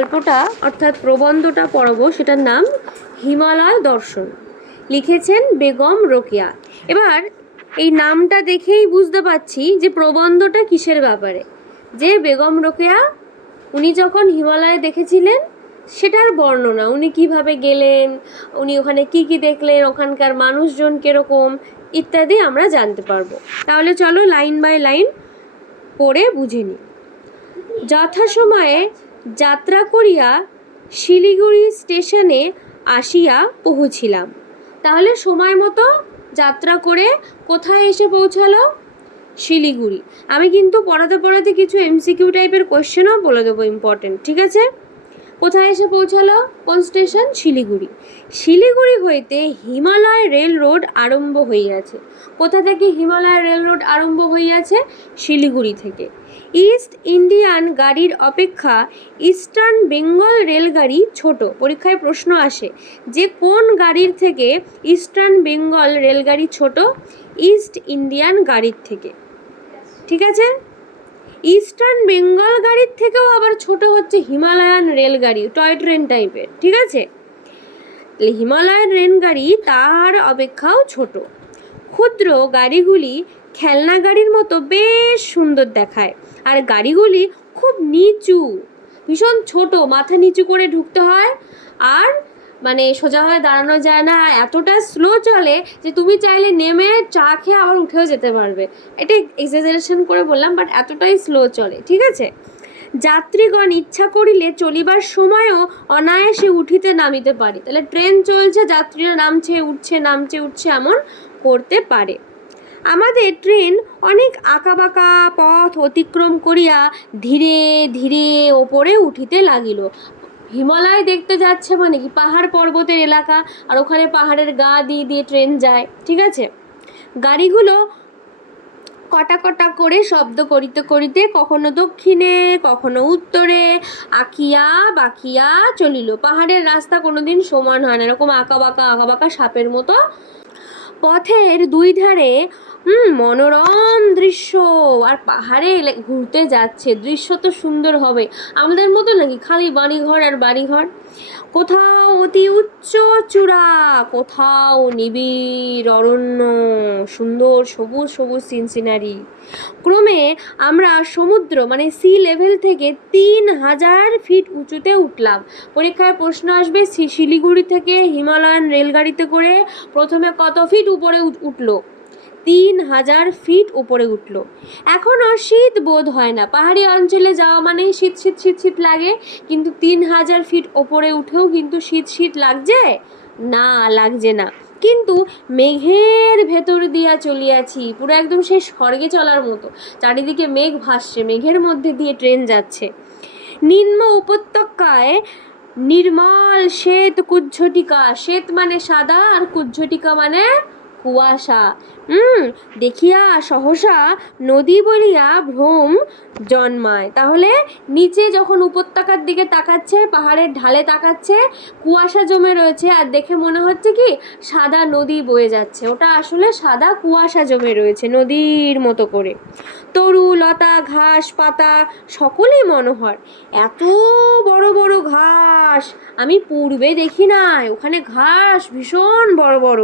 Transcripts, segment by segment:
গল্পটা, অর্থাৎ প্রবন্ধটা পড়ব, সেটার নাম হিমালয় দর্শন। লিখেছেন বেগম রোকেয়া। এবার, এই নামটা দেখেই বুঝতে পারছি যে প্রবন্ধটা কিসের ব্যাপারে। যে বেগম রোকেয়া, উনি যখন হিমালয়ে দেখেছিলেন, সেটার বর্ণনা, উনি কীভাবে গেলেন, উনি ওখানে কি কি দেখলেন, ওখানকার মানুষজন কীরকম, ইত্যাদি আমরা জানতে পারব। তাহলে চলো লাইন বাই লাইন পড়ে বুঝে নিই। যথাসময়ে যাত্রা করিয়া শিলিগুড়ি স্টেশনে আসিয়া পৌঁছিলাম। তাহলে সময় মতো যাত্রা করে কোথায় এসে পৌঁছালো? শিলিগুড়ি। আমি কিন্তু পড়াতে পড়াতে কিছু এমসিকিউ টাইপের কোয়েশ্চেনও বলে দেবো ইম্পর্টেন্ট ঠিক আছে? কোথায় এসে পৌঁছালো? কোন স্টেশন? শিলিগুড়ি। শিলিগুড়ি হইতে হিমালয় রেল রোড আরম্ভ হইয়াছে। কোথা থেকে হিমালয় রেল রোড আরম্ভ হইয়াছে? শিলিগুড়ি থেকে। ইস্ট ইন্ডিয়ান গাড়ির অপেক্ষা ইস্টার্ন বেঙ্গল রেলগাড়ি ছোট। পরীক্ষায় প্রশ্ন আসে, যে কোন গাড়ির থেকে ইস্টার্ন বেঙ্গল রেলগাড়ি ছোট? ইস্ট ইন্ডিয়ান গাড়ির থেকে। ঠিক আছে? ইস্টার্ন বেঙ্গল গাড়ির থেকেও আবার ছোট হচ্ছে হিমালয়ান রেলগাড়ি, টয় ট্রেন টাইপের। ঠিক আছে? হিমালয়ান রেলগাড়ি তার অপেক্ষাও ছোট। ক্ষুদ্র গাড়িগুলি খেলনা গাড়ির মতো বেশ সুন্দর দেখায়। আর গাড়িগুলি খুব নিচু, ভীষণ ছোট, মাথা নিচু করে ঢুকতে হয়। আর মানে সোজা হয়ে দাঁড়ানো যায় না, আর এতটা স্লো চলে যে তুমি চাইলে নেমে চা খেয়ে আবার উঠেও যেতে পারবে। এটা এক্সাজারেশন করে বললাম বাট এতটাই স্লো চলে, ঠিক আছে? যাত্রীগণ ইচ্ছা করিলে চলিবার সময়ও অনায়াসে উঠিতে নামিতে পারে। তাহলে ট্রেন চলছে, যাত্রীরা নামছে, উঠছে নামছে, উঠছে এমন করতে পারে। আমাদের ট্রেন অনেক আঁকাবাঁকা পথ অতিক্রম করিয়া ধীরে ধীরে ওপরে উঠিতে লাগিল। হিমালয় দেখতে যাচ্ছে মানে কি? পাহাড় পর্বতের এলাকা আর ওখানে পাহাড়ের গা দিয়ে দিয়ে ট্রেন যায়, ঠিক আছে? গাড়িগুলো কটা কটা করে শব্দ করিতে করিতে কখনো দক্ষিণে, কখনো উত্তরে আঁকিয়া বাঁকিয়া চলিল। পাহাড়ের রাস্তা কোনোদিন সমান হয় না। এরকম আঁকা বাঁকা আঁকা বাঁকা সাপের মতো পথের দুই ধারে মনোরম দৃশ্য। আর পাহাড়ে ঘুরতে যাচ্ছে, দৃশ্য তো সুন্দর হবে। আমাদের মতো নাকি খালি বাড়িঘর আর বাড়িঘর? কোথাও অতি উচ্চ চূড়া, কোথাও নিবিড় অরণ্য, সুন্দর সবুজ সবুজ সিনসিনারি। ক্রমে আমরা সমুদ্র মানে সি লেভেল থেকে তিন হাজার ফিট উঁচুতে উঠলাম। পরীক্ষায় প্রশ্ন আসবে শিলিগুড়ি থেকে হিমালয়ান রেলগাড়িতে করে প্রথমে কত ফিট উপরে উঠ- উঠল? তিন হাজার ফিট উপরে উঠল। এখন আর শীত বোধ হয় না। পাহাড়ি অঞ্চলে যাওয়া মানেই শীত শীত শীত শীত লাগে। কিন্তু তিন হাজার ফিট ওপরে উঠেও কিন্তু শীত শীত লাগছে? না লাগছে না। কিন্তু মেঘের ভেতর দিয়া চলিয়াছি। পুরো একদম সে স্বর্গে চলার মতো। চারিদিকে মেঘ ভাসছে। মেঘের মধ্যে দিয়ে ট্রেন যাচ্ছে। নিম্ন উপত্যকায় নির্মল শ্বেত কুজ্ঝটিকা শ্বেত মানে সাদা আর কুজ্ঝটিকা মানে কুয়াশা। হুম, দেখিয়া সহসা নদী বলিয়া ভ্রম জন্মায়। তাহলে নিচে যখন উপত্যকার দিকে তাকাচ্ছে, পাহাড়ের ঢালে তাকাচ্ছে, কুয়াশা জমে রয়েছে আর দেখে মনে হচ্ছে কি, সাদা নদী বয়ে যাচ্ছে। ওটা আসলে সাদা কুয়াশা জমে রয়েছে নদীর মতো করে। তরু, লতা, ঘাস, পাতা সকলেই মনোহর। এত বড় বড় ঘাস, আমি পূর্বে দেখি নাই। ওখানে ঘাস ভীষণ বড় বড়।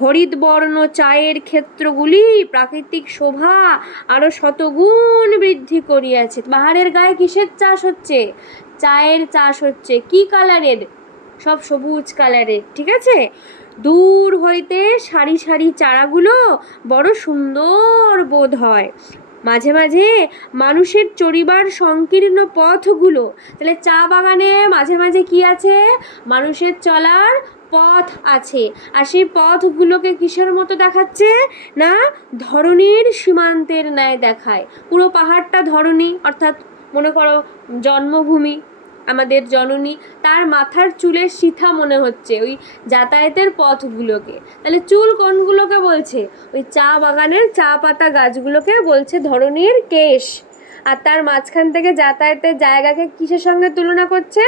হরিতবর্ণ চায়ের ক্ষেত্রগুলি প্রাকৃতিক শোভা আরও শতগুণ বৃদ্ধি করিয়াছে। পাহাড়ের গায়ে কিসের চাষ হচ্ছে? চায়ের চাষ হচ্ছে। কি কালারের? সব সবুজ কালারের, ঠিক আছে? দূর হইতে সারি সারি চারাগুলো বড় সুন্দর বোধ হয়। মাঝে মাঝে মানুষের চড়িবার সংকীর্ণ পথগুলো। তাহলে চা বাগানে মাঝে মাঝে কি আছে? মানুষের চলার পথ আছে। আর সেই পথগুলোকে কিসের মতো দেখাচ্ছে? না ধরনীর সীমান্তের ন্যায় দেখায়। পুরো পাহাড়টা ধরনী অর্থাৎ মনে করো জন্মভূমি, আমাদের জননী, তার মাথার চুলের শিথা মনে হচ্ছে ওই যাতায়াতের পথগুলোকে। তাহলে চুল কোনগুলোকে বলছে? ওই চা বাগানের চা পাতা গাছগুলোকে বলছে ধরনীর কেশ। আর তার মাঝখান থেকে যাতায়াতের জায়গাকে কিসের সঙ্গে তুলনা করছে?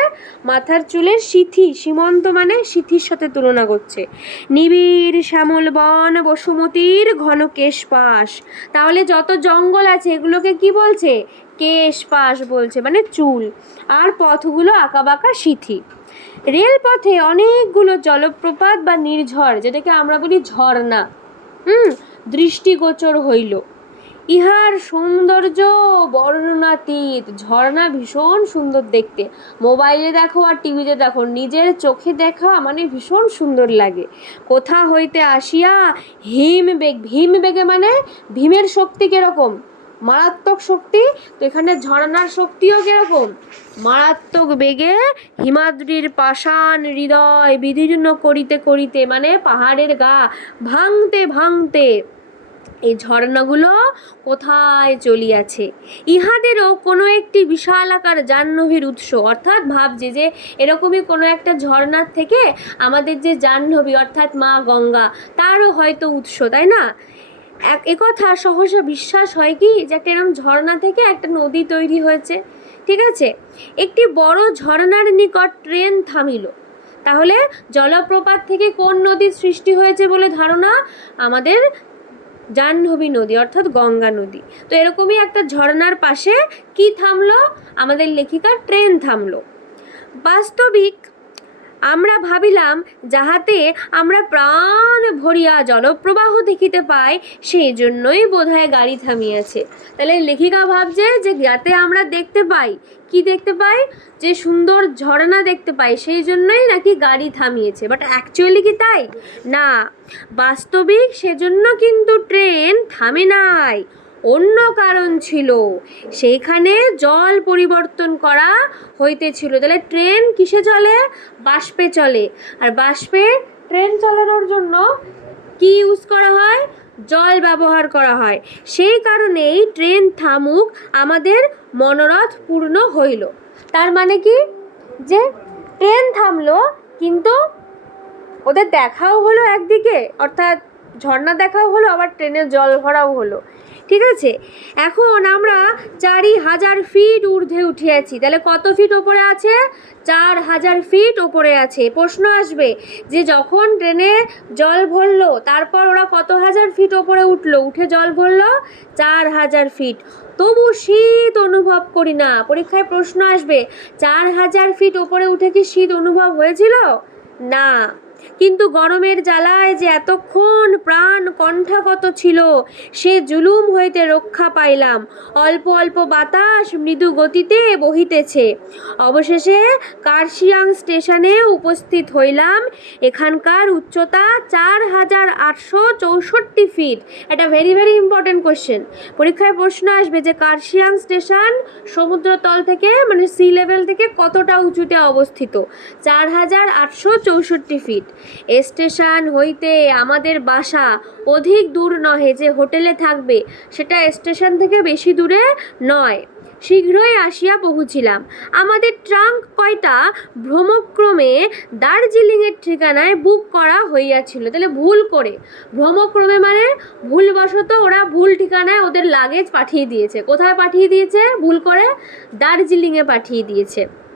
মাথার চুলের সিথি, সীমন্ত মানে সিথির সাথে তুলনা করছে। নিবিড় শ্যামল বন, বসুমতির ঘন কেশ কেশপাশ। তাহলে যত জঙ্গল আছে, এগুলোকে কি বলছে? কেশ কেশপাশ বলছে মানে চুল। আর পথগুলো আঁকাবাঁকা সিথি। রেলপথে অনেকগুলো জলপ্রপাত বা নির্ঝর, যেটাকে আমরা বলি ঝর্ণা। হুম, দৃষ্টিগোচর হইল। ইহার সৌন্দর্য বর্ণনাতীত। ঝর্ণা ভীষণ সুন্দর দেখতে। মোবাইলে দেখো আর টিভিতে দেখো, নিজের চোখে দেখা মানে ভীষণ সুন্দর লাগে। কোথা হইতে আসিয়া হিম বেগ, ভীম বেগে মানে ভীমের শক্তি কীরকম? মারাত্মক শক্তি? তো এখানে ঝর্ণার শক্তিও কীরকম? মারাত্মক বেগে হিমাদ্রির পাষাণ হৃদয় বিদীর্ণ করিতে করিতে মানে পাহাড়ের গা ভাঙতে ভাঙতে ঝর্ণাগুলো কোথায় চলিয়াছে? ইহাদেরও কোনো একটি বিশাল আকার জাহ্নবীর উৎস। অর্থাৎ ভাবছে যে এরকমই কোনো একটা ঝর্ণার থেকে আমাদের যে জাহ্নবী, অর্থাৎ মা গঙ্গা, তারও হয়তো উৎস, তাই না? এক একথা সহসা বিশ্বাস হয় কি যে একটা এরকম ঝর্ণা থেকে একটা নদী তৈরি হয়েছে, ঠিক আছে? একটি বড় ঝর্ণার নিকট ট্রেন থামিল। তাহলে জলপ্রপাত থেকে কোন নদীর সৃষ্টি হয়েছে বলে ধারণা? আমাদের জাহ্নবী নদী, অর্থাৎ গঙ্গা নদী। তো এরকমই একটা ঝর্ণার পাশে কি থামলো? আমাদের লেখিকা ট্রেন থামলো। বাস্তবিক আমরা ভাবিলাম যাহাতে আমরা প্রাণ ভরিয়া জলপ্রবাহ দেখিতে পাই, সেই জন্যই বোধহয় গাড়ি থামিয়েছে। তাহলে লেখিকা ভাবছে যে যাতে আমরা দেখতে পাই কি দেখতে পাই? যে সুন্দর ঝর্ণা দেখতে পাই, সেই জন্যই নাকি গাড়ি থামিয়েছে। বাট অ্যাকচুয়ালি কি তাই? না, বাস্তবিক সেজন্য কিন্তু ট্রেন থামে নাই। অন্য কারণ ছিল, সেইখানে জল পরিবর্তন করা হইতেছিল। তাহলে ট্রেন কিসে চলে? বাষ্পে চলে। আর বাষ্পে ট্রেন চালানোর জন্য কি ইউজ করা হয়? জল ব্যবহার করা হয়। সেই কারণেই ট্রেন থামুক আমাদের মনোরথ পূর্ণ হইল। তার মানে কি? যে ট্রেন থামলো, কিন্তু ওদের দেখাও হলো একদিকে, অর্থাৎ ঝর্ণা দেখাও হলো, আবার ট্রেনের জল ভরাও হলো। ঠিক আছে? এখন আমরা চারি হাজার ফিট ঊর্ধ্বে উঠে আছি। তাহলে কত ফিট ওপরে আছে? চার হাজার ফিট ওপরে আছে। প্রশ্ন আসবে যে যখন ট্রেনে জল ভরলো, তারপর ওরা কত হাজার ফিট ওপরে উঠল? উঠে জল ভরলো চার হাজার ফিট তবু শীত অনুভব করি না। পরীক্ষায় প্রশ্ন আসবে, চার হাজার ফিট ওপরে উঠে কি শীত অনুভব হয়েছিল? না। কিন্তু গরমের জ্বালায় যে এতক্ষণ প্রাণ কণ্ঠাগত ছিল, সে জুলুম হইতে রক্ষা পাইলাম। অল্প অল্প বাতাস মৃদু গতিতে বহিতেছে। অবশেষে কার্শিয়াং স্টেশনে উপস্থিত হইলাম। এখানকার উচ্চতা চার হাজার আটশো চৌষট্টি ফিট। এটা ভেরি ভেরি ইম্পর্টেন্ট কোশ্চেন পরীক্ষায় প্রশ্ন আসবে যে কার্শিয়াং স্টেশন সমুদ্রতল থেকে মানে সি লেভেল থেকে কতটা উঁচুতে অবস্থিত? চার হাজার আটশো চৌষট্টি ফিট। স্টেশন হইতে আমাদের বাসা অধিক দূর নহে যে হোটেলে থাকবে, সেটা স্টেশন থেকে বেশি দূরে নয়। শীঘ্রই আসিয়া পৌঁছিলাম। আমাদের ট্রাঙ্ক কয়টা? ভ্রমক্রমে দার্জিলিংয়ের ঠিকানায় বুক করা হইয়াছিল। তাহলে ভুল করে। ভ্রমক্রমে মানে ভুলবশত ওরা ভুল ঠিকানায় ওদের লাগেজ পাঠিয়ে দিয়েছে। কোথায় পাঠিয়ে দিয়েছে? ভুল করে দার্জিলিংয়ে পাঠিয়ে দিয়েছে।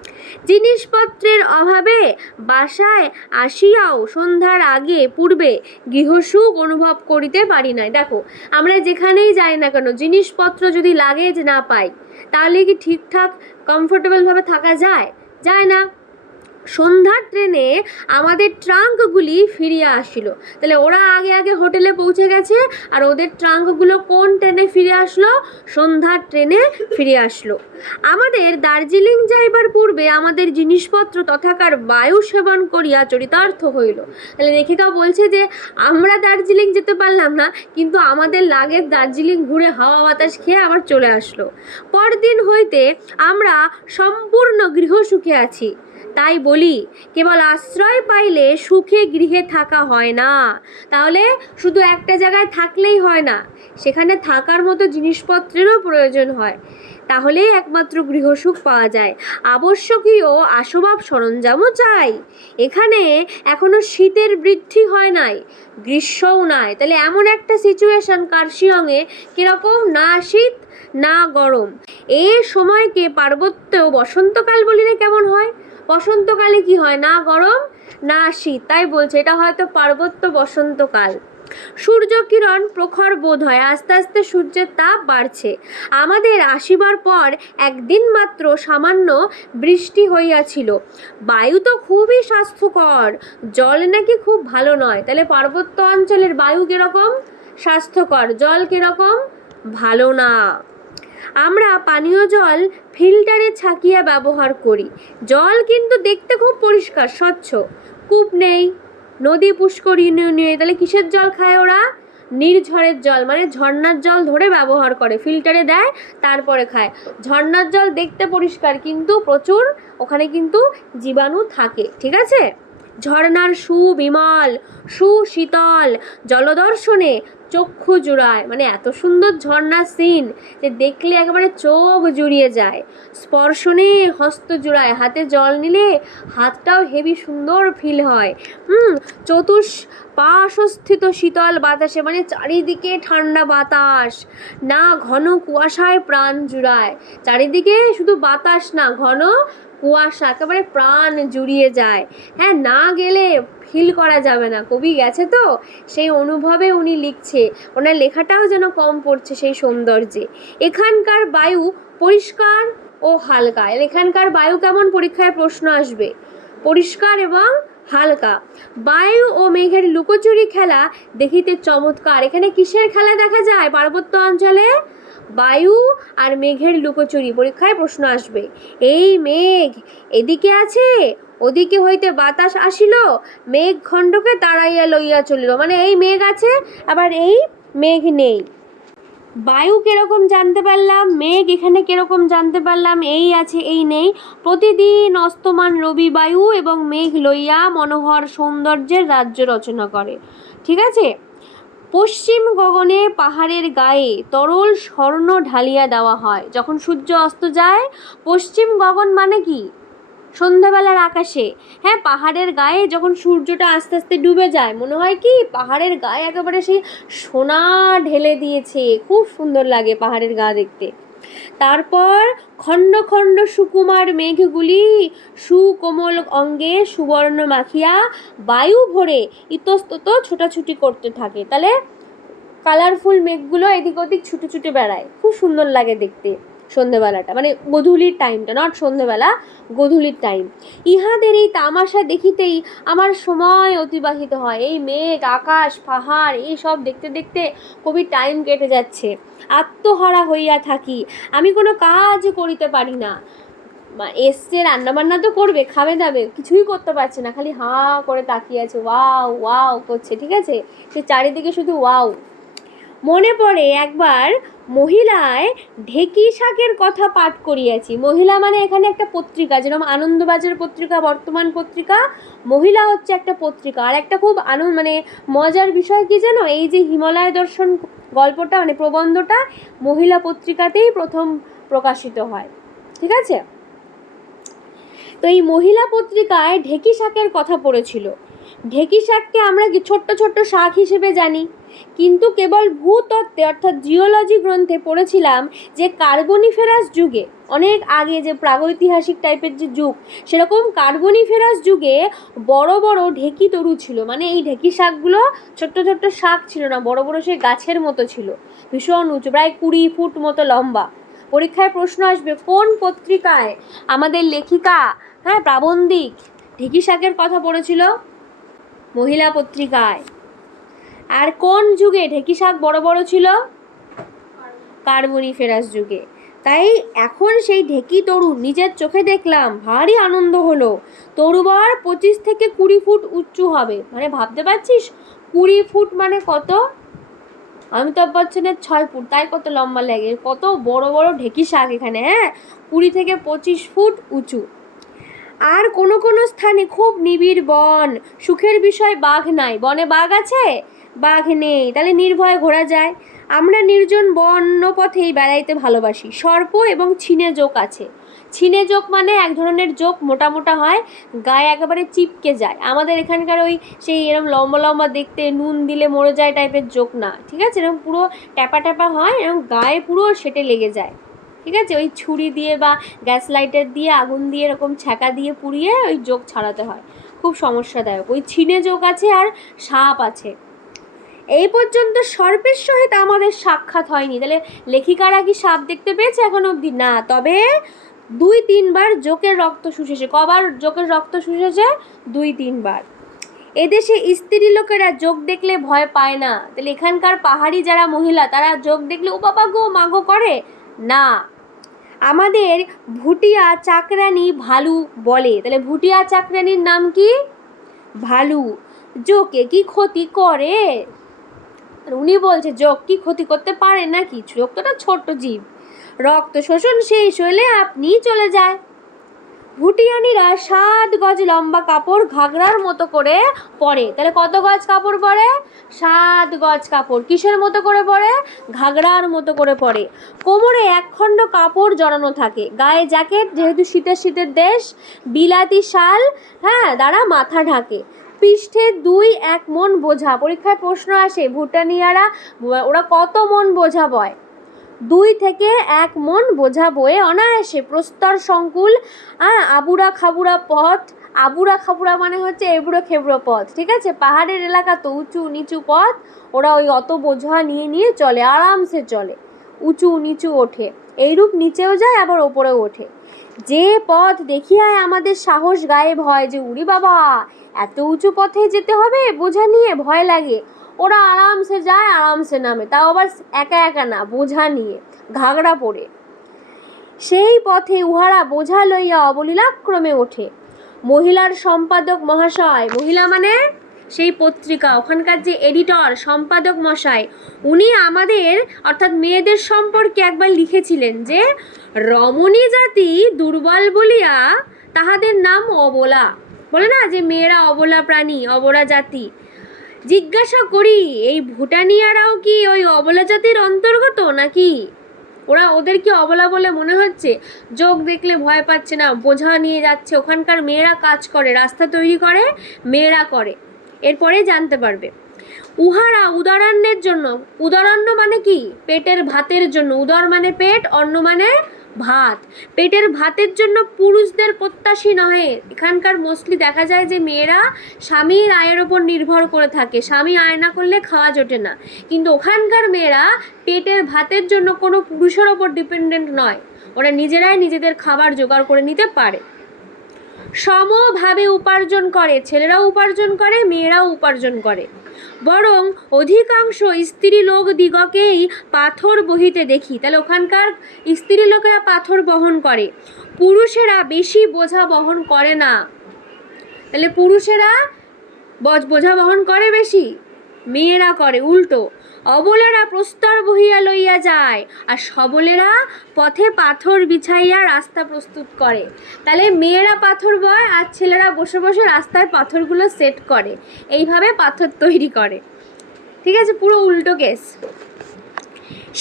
জিনিসপত্রের অভাবে বাসায় আসিয়াও সন্ধ্যার আগে পূর্বে গৃহসুখ অনুভব করিতে পারি নাই। দেখো, আমরা যেখানেই যাই না কেন, জিনিসপত্র যদি লাগেজ না পাই, তাহলে কি ঠিকঠাক কমফোর্টেবলভাবে থাকা যায়? যায় না। সন্ধ্যার ট্রেনে আমাদের ট্রাঙ্কগুলি ফিরিয়ে আসছিল তাহলে ওরা আগে আগে হোটেলে পৌঁছে গেছে আর ওদের ট্রাঙ্কগুলো কোন ট্রেনে ফিরে আসলো? সন্ধ্যার ট্রেনে ফিরে আসলো। আমাদের দার্জিলিং যাইবার পূর্বে আমাদের জিনিসপত্র তথাকার বায়ু সেবন করিয়া চরিতার্থ হইল। তাহলে লেখিকা বলছে যে, আমরা দার্জিলিং যেতে পারলাম না, কিন্তু আমাদের লাগের দার্জিলিং ঘুরে হাওয়া বাতাস খেয়ে আবার চলে আসলো। পরদিন হইতে আমরা সম্পূর্ণ গৃহসুখে আছি। তাই বলি, কেবল আশ্রয় পাইলে সুখে গৃহে থাকা হয় না। তাহলে শুধু একটা জায়গায় থাকলেই হয় না, সেখানে থাকার মতো জিনিসপত্রেরও প্রয়োজন হয়। তাহলেই একমাত্র গৃহসুখ পাওয়া যায়। আবশ্যকীয় আসবাব সরঞ্জামও চাই। এখানে এখনও শীতের বৃদ্ধি হয় নাই, গ্রীষ্মও নাই। তাহলে এমন একটা সিচুয়েশন কার্শিয়ংয়ে কীরকম? না শীত, না গরম। এ সময়কে পার্বত্য বসন্তকাল বলিলে কেমন হয়? বসন্তকালে কি হয়? না গরম, না শীত। তাই বলছে, এটা হয়তো পার্বত্য বসন্তকাল। সূর্য কিরণ প্রখর বোধ হয়, আস্তে আস্তে সূর্যের তাপ বাড়ছে। আমাদের আসিবার পর একদিন মাত্র সামান্য বৃষ্টি হইয়াছিল। বায়ু তো খুবই স্বাস্থ্যকর, জল নাকি খুব ভালো নয়। তাহলে পার্বত্য অঞ্চলের বায়ু কীরকম? স্বাস্থ্যকর, জল কীরকম? ভালো না। আমরা পানীয় জল ফিল্টারে ছাকিয়ে ব্যবহার করি। জল কিন্তু দেখতে খুব পরিষ্কার, স্বচ্ছ। কূপ নেই, নদী পুষ্করিণী নেই। তাহলে কিসের জল খায় ওরা? নির্ঝরের জল মানে ঝর্ণার জল ধরে ব্যবহার করে। ফিল্টারে দেয়, তারপরে খায়। ঝর্ণার জল দেখতে পরিষ্কার, কিন্তু প্রচুর ওখানে কিন্তু জীবাণু থাকে, ঠিক আছে? ঝর্ণার সুবিমল সুশীতল জলদর্শনে চক্ষু জুড়ায়। মানে এত সুন্দর ঝর্ণার সিন যে দেখলে একেবারে চোখ জুড়িয়ে যায়। স্পর্শনে হস্ত জুড়ায়। হাতে জল নিলে হাতটাও হেভি সুন্দর ফিল হয়। হুম, চতুষ পাশস্থিত শীতল বাতাসে মানে চারিদিকে ঠান্ডা বাতাস। না ঘন কুয়াশায় প্রাণ জুড়ায়। চারিদিকে শুধু বাতাস না, ঘন কুয়াশা একেবারে প্রাণ জুড়িয়ে যায়। হ্যাঁ না গেলে ফিল করা যাবে না। কবি গেছে তো? সেই অনুভবে উনি লিখছে। ওনার লেখাটাও যেন কম পড়ছে সেই সৌন্দর্যে। এখানকার বায়ু পরিষ্কার ও হালকা। এখানকার বায়ু কেমন? পরীক্ষায় প্রশ্ন আসবে। পরিষ্কার এবং হালকা। বায়ু ও মেঘের লুকোচুরি খেলা দেখিতে চমৎকার। এখানে কিসের খেলা দেখা যায়? পার্বত্য অঞ্চলে বায়ু আর মেঘের লুকোচুরি, পরীক্ষায় প্রশ্ন আসবে। এই মেঘ এদিকে আছে, ওদিকে হইতে বাতাস আসিল, মেঘ খণ্ডকে তাড়াইয়া লইয়া চলিল। মানে এই মেঘ আছে, আবার এই মেঘ নেই। বায়ু কীরকম জানতে পারলাম, মেঘ এখানে কীরকম জানতে পারলাম, এই আছে, এই নেই। প্রতিদিন অস্তমান রবি বায়ু এবং মেঘ লইয়া মনোহর সৌন্দর্যের রাজ্য রচনা করে। ঠিক আছে? পশ্চিম গগনে পাহাড়ের গায়ে তরল স্বর্ণ ঢালিয়া দেওয়া হয়। যখন সূর্য অস্ত যায়, পশ্চিম গগন মানে কি? সন্ধ্যাবেলার আকাশে। হ্যাঁ পাহাড়ের গায়ে যখন সূর্যটা আস্তে আস্তে ডুবে যায়, মনে হয় কি? পাহাড়ের গায়ে একেবারে সেই সোনা ঢেলে দিয়েছে। খুব সুন্দর লাগে পাহাড়ের গা দেখতে। তারপর খণ্ড খণ্ড সুকুমার মেঘগুলি সুকোমল অঙ্গে সুবর্ণ মাখিয়া বায়ু ভরে ইতস্তত ছোটাছুটি করতে থাকে। তাহলে কালারফুল মেঘগুলো এদিক ওদিক ছুটে ছুটে বেড়ায়। খুব সুন্দর লাগে দেখতে। সন্ধেবেলাটা মানে গধূলির টাইমটা নট সন্ধেবেলা, গধূলির টাইম ইহাদের এই তামাশা দেখিতেই আমার সময় অতিবাহিত হয়। এই মেঘ, আকাশ, পাহাড়, এই সব দেখতে দেখতে কবি টাইম কেটে যাচ্ছে। আত্মহারা হইয়া থাকি। আমি কোনো কাজ করিতে পারি না। এসছে, রান্নাবান্না তো করবে, খাবে দাবে, কিছুই করতে পারছে না। খালি হাঁ করে তাকিয়ে আছে। ওয়াও ওয়াও করছে, ঠিক আছে? সে চারিদিকে শুধু ওয়াও। মনে পড়ে একবার মহিলায় ঢেকি শাকের কথা পাঠ করিয়াছি। মহিলা মানে এখানে একটা পত্রিকা, যেরকম আনন্দবাজার পত্রিকা, বর্তমান পত্রিকা, মহিলা হচ্ছে একটা পত্রিকা। আর একটা খুব আনন্দ মানে মজার বিষয় কি জানো? এই যে হিমালয় দর্শন গল্পটা মানে প্রবন্ধটা মহিলা পত্রিকাতেই প্রথম প্রকাশিত হয়। ঠিক আছে? তো এই মহিলা পত্রিকায় ঢেকি শাকের কথা পড়েছিল। ঢেকি শাককে আমরা কি ছোট্ট ছোট্ট শাক হিসেবে জানি? কিন্তু কেবল ভূতত্ত্বে অর্থাৎ জিওলজি গ্রন্থে পড়েছিলাম যে কার্বনিফেরাস যুগে, অনেক আগে যে প্রাগৈতিহাসিক টাইপের যে যুগ, সেরকম কার্বনিফেরাস যুগে বড় বড় ঢেকি তরু ছিল। মানে এই ঢেকি শাকগুলো ছোট্ট ছোট্ট শাক ছিল না, বড় বড় সেই গাছের মতো ছিল। ভীষণ উঁচু, প্রায় কুড়ি ফুট মতো লম্বা। পরীক্ষায় প্রশ্ন আসবে, কোন পত্রিকায় আমাদের লেখিকা হ্যাঁ প্রাবন্ধিক ঢেকি শাকের কথা পড়েছিল? মহিলা পত্রিকায়। আর কোন যুগে ঢেকি শাক বড় বড় ছিল? কার্বনিফেরাস যুগে। তাই এখন সেই ঢেকি তরু নিজের চোখে দেখলাম, ভারী আনন্দ হলো। তরুবার পঁচিশ থেকে কুড়ি ফুট উঁচু হবে। মানে ভাবতে পারছিস? কুড়ি ফুট মানে কত? অমিতাভ বচ্চনের ছয় ফুট, তাই কত লম্বা লাগে। কত বড় বড় ঢেকি শাক এখানে হ্যাঁ? কুড়ি থেকে পঁচিশ ফুট উঁচু। আর কোনো কোনো স্থানে খুব নিবিড় বন। সুখের বিষয় বাঘ নাই। বনে বাঘ আছে? বাঘ নেই। তাহলে নির্ভয়ে ঘোরা যায়। আমরা নির্জন বন্য পথেই বেড়াইতে ভালোবাসি। সর্প এবং ছিনে জোক আছে। ছিনে জোক মানে এক ধরনের জোক মোটা মোটা হয়, গায়ে একেবারে চিপকে যায়। আমাদের এখানকার ওই সেই এরকম লম্বা লম্বা দেখতে, নুন দিলে মরে যায় টাইপের জোক না। ঠিক আছে? এরকম পুরো ট্যাপা ট্যাপা হয় এরকম গায়ে পুরো সেটে লেগে যায়। ঠিক আছে? ওই ছুরি দিয়ে বা গ্যাস লাইটার দিয়ে, আগুন দিয়ে এরকম ছ্যাঁকা দিয়ে পুড়িয়ে ওই জোক ছাড়াতে হয়। খুব সমস্যাদায়ক। ওই ছিনে যোগ আছে আর সাপ আছে। এই পর্যন্ত সর্পের সহিত আমাদের সাক্ষাৎ হয়নি। তাহলে লেখিকারা কি সাপ দেখতে পেয়েছে এখন অবধি? না। তবে দুই, তিনবার জোকের রক্ত শুষেছে। কবার জোকের রক্ত শুষেছে? দুই, তিনবার। এদেশে স্ত্রী লোকেরা যোগ দেখলে ভয় পায় না। তাহলে এখানকার পাহাড়ি যারা মহিলা, তারা যোগ দেখলে, ও বাবা গো মাগো করে? না। আমাদের ভুটিয়া চাকরানি ভালু বলে। তাহলে ভুটিয়া চাকরানির নাম কি? ভালু। জোকে কি ক্ষতি করে? উনি বলছে যোগ কি ক্ষতি করতে পারে নাকি? যোগ তো ছোট্ট জীব। রক্ত শোষণ শেষ হলে আপনি চলে যায়। ভুটিয়ানিরা সাত গজ লম্বা কাপড় ঘাগরার মতো করে পরে। তাহলে কত গজ কাপড় পরে? সাত গজ কাপড়। কিসের মতো করে পরে? ঘাগরার মতো করে পরে। কোমরে একখণ্ড কাপড় জড়ানো থাকে। গায়ে জ্যাকেট, যেহেতু শীতের শীতের দেশ, বিলাতি শাল হ্যাঁ দ্বারা মাথা ঢাকে। পৃষ্ঠে দুই এক মন বোঝা। পরীক্ষায় প্রশ্ন আসে, ভুটানিয়ারা, ওরা কত মন বোঝা বয়? দুই থেকে এক মন বোঝা বয়ে অনায়াসে প্রস্তর সংকুল আবুরা খাবুরা পথ। আবুরা খাবুরা মানে হচ্ছে এবুড়ো খেবড়ো পথ, ঠিক আছে? পাহাড়ের এলাকা তো উঁচু নিচু পথ। ওরা ওই অত বোঝা নিয়ে নিয়ে চলে, আরামসে চলে। উঁচু নিচু ওঠে, এইরূপ নিচেও যায়, আবার ওপরেও ওঠে। যে পথ দেখিয়ায় আমাদের সাহস গায়েব হয় যে, উড়ি বাবা, এত উঁচু পথে যেতে হবে? বোঝা নিয়ে ভয় লাগে। ওরা আরামসে যায়, আরামসে নামে। তাও আবার একা একা না, বোঝা নিয়ে, ঘাগড়া পরে সেই পথে উহারা বোঝা লইয়া অবলীলাক্রমে ওঠে। মহিলার সম্পাদক মহাশয়, মহিলা মানে? সেই পত্রিকা, ওখানকার যে এডিটর সম্পাদক মশাই, উনি আমাদের, অর্থাৎ মেয়েদের সম্পর্কে একবার লিখেছিলেন যে, রমণী জাতি দুর্বল বলিয়া তাহাদের নাম অবলা। বলে না যে, মেয়েরা অবলা প্রাণী, অবলা জাতি। জিজ্ঞাসা করি, এই ভুটানিয়ারাও কি ওই অবলা জাতির অন্তর্গত নাকি? ওরা ওদের কি অবলা বলে মনে হচ্ছে। যোগ দেখলে ভয় পাচ্ছে না, বোঝা নিয়ে যাচ্ছে। ওখানকার মেয়েরা কাজ করে, রাস্তা তৈরি করে, মেয়েরা করে। এরপরে জানতে পারবে। উহারা উদারান্নের জন্য, উদারণ্য মানে কি? পেটের ভাতের জন্য। উদর মানে পেট, অন্ন মানে ভাত। পেটের ভাতের জন্য পুরুষদের প্রত্যাশী নহে। এখানকার মোস্টলি দেখা যায় যে মেয়েরা স্বামীর আয়ের ওপর নির্ভর করে থাকে। স্বামী আয় না করলে খাওয়া জোটে না। কিন্তু ওখানকার মেয়েরা পেটের ভাতের জন্য কোনো পুরুষের ওপর ডিপেন্ডেন্ট নয়। ওরা নিজেরাই নিজেদের খাবার জোগাড় করে নিতে পারে। সমভাবে উপার্জন করে। ছেলেরাও উপার্জন করে, মেয়েরাও উপার্জন করে। বরং অধিকাংশ স্ত্রী লোক দিগকেই পাথর বহিতে দেখি। তাহলে ওখানকার স্ত্রী লোকেরা পাথর বহন করে। পুরুষেরা বেশি বোঝা বহন করে না। তাহলে পুরুষেরা বোঝা বহন করে বেশি? মেয়েরা করে, উল্টো। অবলেরা প্রস্তর বহিয়া লইয়া যায়, আর সবলেরা পথে পাথর বিছাইয়া রাস্তা প্রস্তুত করে। তাহলে মেয়েরা পাথর বয় আর ছেলেরা বসে বসে রাস্তায় পাথরগুলো সেট করে। এইভাবে পাথর তৈরি করে। ঠিক আছে, পুরো উল্টো কেস।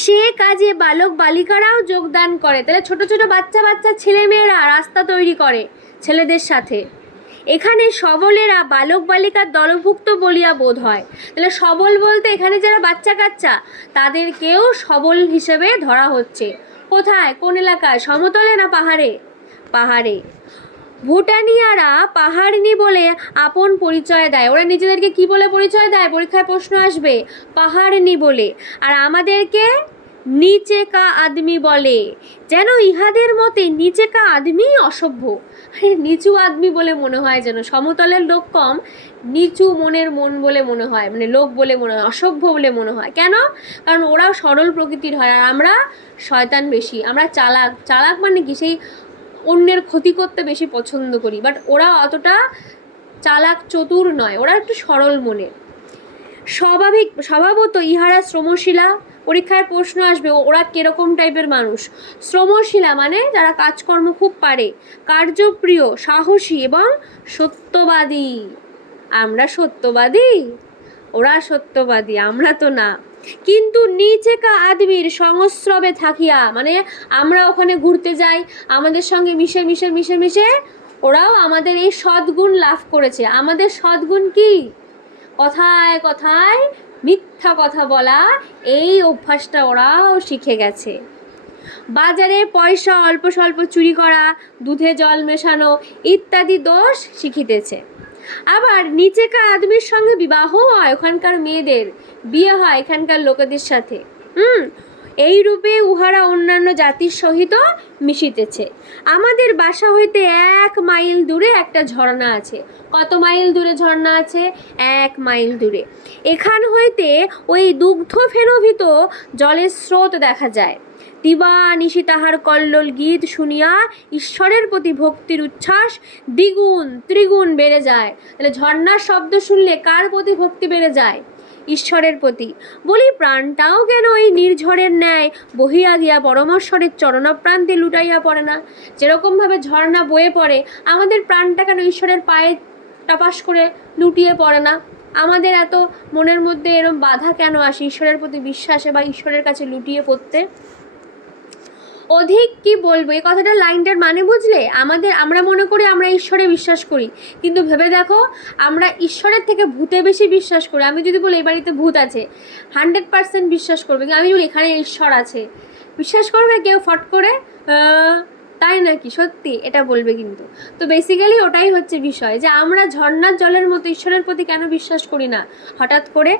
সে কাজে বালক বালিকারাও যোগদান করে। তাহলে ছোট ছোট বাচ্চা বাচ্চা ছেলে মেয়েরা রাস্তা তৈরি করে ছেলেদের সাথে। এখানে সবলেরা বালক বালিকার দলভুক্ত বলিয়া বোধ হয়। তাহলে সবল বলতে এখানে যারা বাচ্চা কাচ্চা, তাদেরকেও সবল হিসেবে ধরা হচ্ছে। কোথায়? কোন এলাকায়? সমতলে না পাহাড়ে? পাহাড়ে। ভুটানিয়ারা পাহাড়িনী বলে আপন পরিচয় দেয়। ওরা নিজেদেরকে কি বলে পরিচয় দেয়? পরীক্ষায় প্রশ্ন আসবে, পাহাড়িনী বলে। আর আমাদেরকে নিচে কা আদমি বলে। যেন ইহাদের মতে নিচে কা আদমি অসভ্য। নিচু আদমি বলে মনে হয় যেন, সমতলের লোক কম, নিচু মনের মন বলে মনে হয় মানে লোক বলে মনে হয়, অসভ্য বলে মনে হয়। কেন? কারণ ওরা সরল প্রকৃতির হয় আর আমরা শয়তান বেশি। আমরা চালাক। চালাক মানে কি? সেই অন্যের ক্ষতি করতে বেশি পছন্দ করি। বাট ওরা অতটা চালাক চতুর নয়। ওরা একটু সরল মনে স্বাভাবিক স্বভাবত ইহারা শ্রমশীলা পরীক্ষায় প্রশ্ন আসবে ওরা কীরকম টাইপের মানুষ? শ্রমশীলা মানে যারা কাজকর্ম খুব পারে, কার্যপ্রিয়, সাহসী এবং সত্যবাদী। আমরা সত্যবাদী? ওরা সত্যবাদী, আমরা তো না। কিন্তু নিচে কা আদমির সংস্রবে থাকিয়া মানে আমরা ওখানে ঘুরতে যাই, আমাদের সঙ্গে মিশে মিশে মিশে মিশে, ওরাও আমাদের এই সদ্গুণ লাভ করেছে। আমাদের সদ্গুণ কি? কথায় কথায় মিথ্যা কথা বলা, এই অভ্যাসটা ওরাও শিখে গেছে। বাজারে পয়সা অল্প স্বল্প চুরি করা, দুধে জল মেশানো ইত্যাদি দোষ শিখিতেছে। আবার নিচেকার আদমির সঙ্গে বিবাহ হয়, ওখানকার মেয়েদের। বিয়ে হয় এখানকার লোকেদের সাথে। হুম এই রূপে উহারা অন্যান্য জাতির সহিত মিশিতেছে। আমাদের বাসা হইতে এক মাইল দূরে একটা ঝর্ণা আছে। কত মাইল দূরে ঝর্ণা আছে? এক মাইল দূরে। এখান হইতে ওই দুগ্ধ ফেনভিত জলের স্রোত দেখা যায়। দিবা নিশি তাহার কল্লোল গীত শুনিয়া ঈশ্বরের প্রতি ভক্তির উচ্ছ্বাস দ্বিগুণ, ত্রিগুণ বেড়ে যায়। তাহলে ঝর্ণার শব্দ শুনলে কার প্রতি ভক্তি বেড়ে যায়? ঈশ্বরের প্রতি। বলি, প্রাণটাও কেন ওই নির্ঝরের ন্যায়? বহিয়া গিয়া পরমেশ্বরের চরণপ্রান্তে লুটাইয়া পড়ে না? যেরকমভাবে ঝর্ণা বয়ে পড়ে, আমাদের প্রাণটা কেন ঈশ্বরের পায়ে টাপাস করে লুটিয়ে পড়ে না? আমাদের এত মনের মধ্যে এরম বাধা কেন আসে ঈশ্বরের প্রতি বিশ্বাসে বা ঈশ্বরের কাছে লুটিয়ে পড়তে? অধিক কি বলব? এই কথাটার লাইনটার মানে বুঝলে? আমাদের, আমরা মনে করি আমরা ঈশ্বরে বিশ্বাস করি। কিন্তু ভেবে দেখো, আমরা ঈশ্বরের থেকে ভূতে বেশি বিশ্বাস করি। আমি যদি বলি, এই বাড়িতে ভূত আছে, হান্ড্রেড পার্সেন্ট বিশ্বাস করবে। আমি বলি, এখানে ঈশ্বর আছে। বিশ্বাস করবে কেউ ফট করে? তাই নাকি? সত্যি, এটা বলবে কিন্তু। তো বেসিক্যালি ওটাই হচ্ছে বিষয় যে আমরা ঝর্ণার জলের মতো ঈশ্বরের প্রতি কেন বিশ্বাস করি না? হঠাৎ করে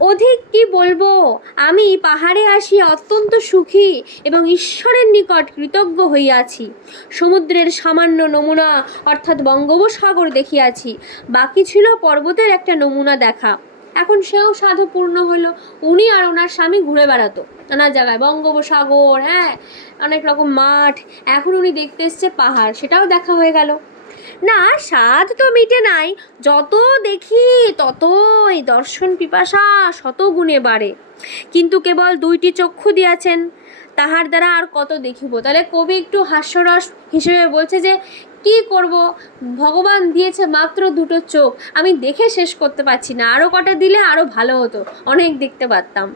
অধিক কি বলব? আমি পাহাড়ে আসি অত্যন্ত সুখী এবং ঈশ্বরের নিকট কৃতজ্ঞ হইয়াছি। সমুদ্রের সামান্য নমুনা অর্থাৎ বঙ্গোপসাগর দেখিয়াছি। বাকি ছিল পর্বতের একটা নমুনা দেখা। এখন সেও সাধু পূর্ণ হলো উনি আর ওনার স্বামী ঘুরে বেড়াতো। নানা জায়গায় বঙ্গোপসাগর হ্যাঁ অনেক রকম মাঠ। এখন উনি দেখতে এসছে পাহাড়। সেটাও দেখা হয়ে গেল। না, স্বাদ তো মিটে নাই। যত দেখি ততই দর্শন পিপাসা শত গুণে বাড়ে। কিন্তু কেবল দুইটি চক্ষু দিয়াছেন, তাহার দ্বারা আর কত দেখিব? তাহলে কবি একটু হাস্যরস হিসেবে বলছে যে, কি করব? ভগবান দিয়েছে মাত্র দুটো চোখ। আমি দেখে শেষ করতে পারছি না। আরও কটা দিলে আরও ভালো হতো। অনেক দেখতে পারতাম।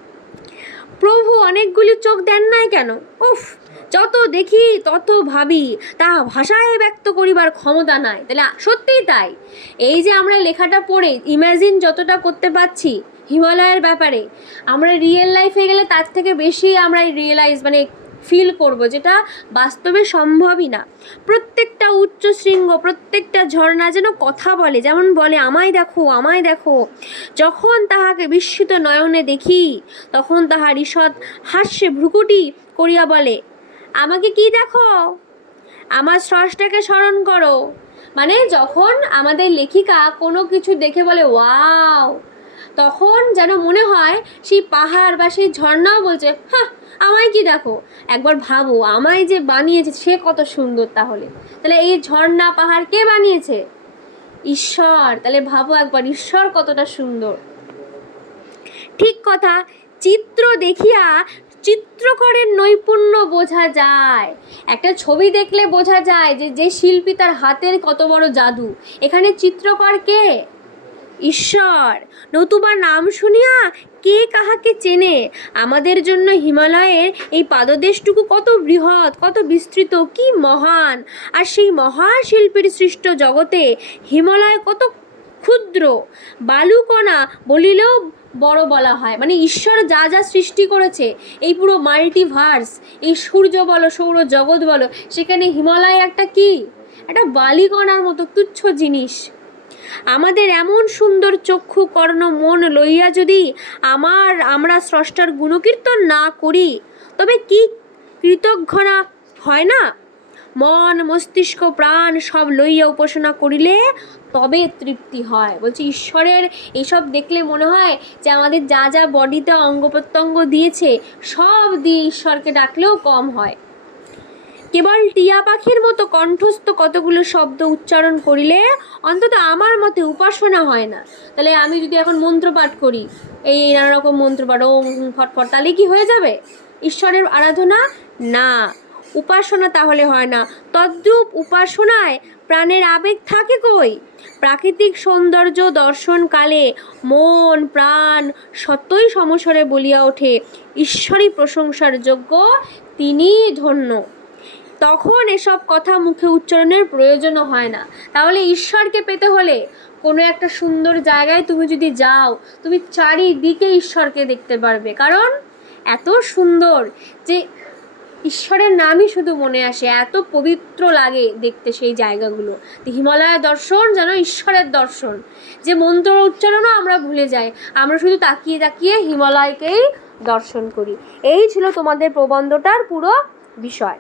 প্রভু, অনেকগুলি চোখ দেন নাই কেন? উফ যত দেখি, তত ভাবি, তা ভাষায় ব্যক্ত করিবার ক্ষমতা নাই। তাহলে সত্যিই তাই। এই যে আমরা লেখাটা পড়ে ইমাজিন যতটা করতে পারছি হিমালয়ের ব্যাপারে, আমরা রিয়েল লাইফে গেলে তার থেকে বেশি আমরা রিয়েলাইজ মানে ফিল করব, যেটা বাস্তবে সম্ভবই না। প্রত্যেকটা উচ্চ শৃঙ্গ, প্রত্যেকটা ঝর্ণা যেন কথা বলে, যেমন বলে, আমায় দেখো আমায় দেখো। যখন তাহাকে বিস্মিত নয়নে দেখি, তখন তাহার ঈষৎ হাস্যে ভ্রুকুটি করিয়া বলে আমাকে কি দেখো? আমার স্রষ্টাকে স্মরণ করো। মানে যখন আমাদের লেখিকা কোনো কিছু দেখে বলে, ওয়াও! তখন যেন মনে হয় সেই পাহাড় বা সেই ঝর্ণাও বলছে হ্যাঁ আমায় কি দেখো? একবার ভাবো, আমায় যে বানিয়েছে, সে কত সুন্দর তাহলে। তাহলে এই ঝর্ণা, পাহাড় কে বানিয়েছে? ঈশ্বর। তাহলে ভাবো একবার, ঈশ্বর কতটা সুন্দর। ঠিক কথা, চিত্র দেখিয়া চিত্রকরের নৈপুণ্য বোঝা যায়। একটা ছবি দেখলে বোঝা যায় যে যে শিল্পী তার হাতের কত বড় জাদু। এখানে চিত্রকর কে? ঈশ্বর। নতুবা নাম শুনিয়া কে কাহাকে চেনে? আমাদের জন্য হিমালয়ের এই পাদদেশটুকু কত বৃহৎ, কত বিস্তৃত, কি মহান। আর সেই মহাশিল্পীর সৃষ্ট জগতে হিমালয় কত ক্ষুদ্র। বালুকণা বলিলেও বড় বলা হয়। মানে ঈশ্বর যা যা সৃষ্টি করেছে, এই পুরো মাল্টিভার্স এই সূর্য বলো, সৌর জগৎ বলো, সেখানে হিমালয় একটা কি? একটা বালিকণার মতো তুচ্ছ জিনিস। আমাদের এমন সুন্দর চক্ষু, কর্ণ, মন লইয়া যদি আমার, আমরা স্রষ্টার গুণকীর্তন না করি, তবে কি কৃতজ্ঞনা হয় না? মন, মস্তিষ্ক, প্রাণ সব লইয়া উপাসনা করিলে তবে তৃপ্তি হয়। বলছি, ঈশ্বরের এইসব দেখলে মনে হয় যে আমাদের যা যা বডিতে অঙ্গ প্রত্যঙ্গ দিয়েছে, সব দিয়ে ঈশ্বরকে ডাকলেও কম হয়। কেবল টিয়া পাখির মতো কণ্ঠস্থ কতগুলো শব্দ উচ্চারণ করিলে অন্তত আমার মতে উপাসনা হয় না। তাহলে আমি যদি এখন মন্ত্র পাঠ করি, এই নানা রকম মন্ত্র পাঠ ফটফট, তাহলে কি হয়ে যাবে? ঈশ্বরের আরাধনা না। উপাসনা তাহলে হয় না। তদ্রূপ উপাসনায় প্রাণের আবেগ থাকে কই? প্রাকৃতিক সৌন্দর্য দর্শনকালে মন, প্রাণ সত্যই সমস্বরে বলিয়া ওঠে। ঈশ্বরই প্রশংসার যোগ্য তিনি ধন্য। তখন এসব কথা মুখে উচ্চারণের প্রয়োজনও হয় না। তাহলে ঈশ্বরকে পেতে হলে কোনো একটা সুন্দর জায়গায় তুমি যদি যাও, তুমি চারিদিকে ঈশ্বরকে দেখতে পারবে। কারণ এত সুন্দর যে ঈশ্বরের নামই শুধু মনে আসে, এত পবিত্র লাগে দেখতে সেই জায়গাগুলো। হিমালয়ের হিমালয় দর্শন যেন ঈশ্বরের দর্শন। যে মন্ত্র উচ্চারণও আমরা ভুলে যাই, আমরা শুধু তাকিয়ে তাকিয়ে হিমালয়কেই দর্শন করি। এই ছিল তোমাদের প্রবন্ধটার পুরো বিষয়।